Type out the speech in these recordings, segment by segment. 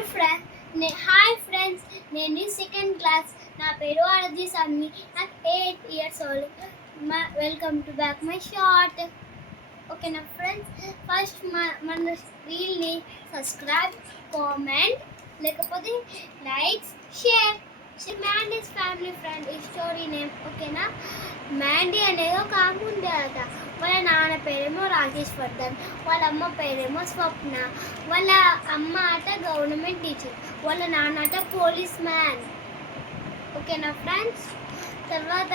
Hi friends, నేను second class. నా పేరు ఆరతి సమ్మి. నాకు 8 years old. Welcome to back my short. ఓకేనా ఫ్రెండ్స్, ఫస్ట్ మన రీల్ని సబ్స్క్రైబ్, కామెంట్, లేకపోతే లైక్స్, షేర్. మ్యాండీస్ ఫ్యామిలీ ఫ్రెండ్ ఈ స్టోరీ నేమ్. ఓకేనా, మ్యాండీ అనేది ఒక ఆమె ఉండేదట. వాళ్ళ నాన్న పేరేమో రాకేష్ వర్ధన్, వాళ్ళ అమ్మ పేరేమో స్వప్న. వాళ్ళ అమ్మ అట గవర్నమెంట్ టీచర్, వాళ్ళ నాన్న అట పోలీస్ మ్యాన్. ఓకేనా ఫ్రెండ్స్, తర్వాత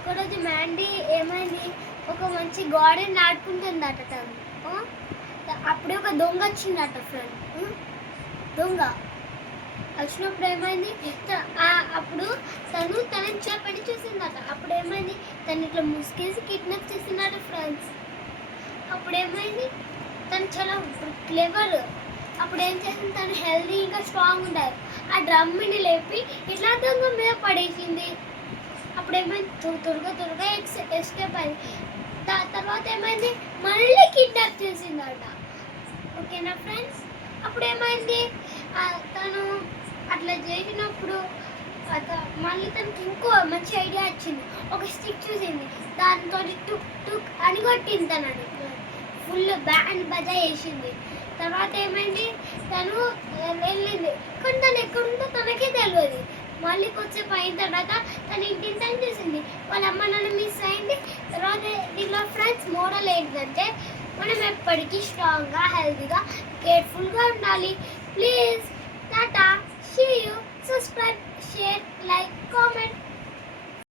ఒకరోజు మ్యాండీ ఏమైంది, ఒక మంచి గార్డెన్ ఆడుకుంటుందట తను. అప్పుడే ఒక దొంగ వచ్చిందట ఫ్రెండ్. దొంగ వచ్చినప్పుడు ఏమైంది, అప్పుడు తను తనని చేపట్టి చూసిందట. అప్పుడు ఏమైంది, తను ఇట్లా ముసుగేసి కిడ్నాప్ చేసిందట ఫ్రెండ్స్. అప్పుడు ఏమైంది, తను చాలా క్లెవర్. అప్పుడు ఏం చేసింది, తను హెల్దీ ఇంకా స్ట్రాంగ్ ఉండాలి. ఆ డ్రమ్ని లేపి ఇట్లా దొంగ మీద పడేసింది. అప్పుడు ఏమైంది, త్వరగా ఎస్కేప్ అయింది. తర్వాత ఏమైంది, మళ్ళీ కిడ్నాప్ చేసిందట. ఓకేనా ఫ్రెండ్స్, అప్పుడు ఏమైంది, తను అట్లా చేసినప్పుడు మళ్ళీ తనకి ఇంకో మంచి ఐడియా వచ్చింది. ఒక స్టిక్ చూసింది, దాంతో టుక్ టుక్ అని కొట్టింది. తనని ఫుల్ బ్యాండ్ బజా వేసింది. తర్వాత ఏమైంది, తను వెళ్ళింది, కానీ తను ఎక్కడుందో తనకే తెలియదు. మళ్ళీ కొద్దిసేపు అయిన తర్వాత తన ఇంటిని తను చూసింది, వాళ్ళ అమ్మ నాన్న మిస్ అయింది. తర్వాత దీనిలో ఫ్రెండ్స్ మోడల్ ఏంటంటే, మనం ఎప్పటికీ స్ట్రాంగ్గా, హెల్తీగా, కేర్ఫుల్గా ఉండాలి. Please, Tata, see you, subscribe, share, like, comment.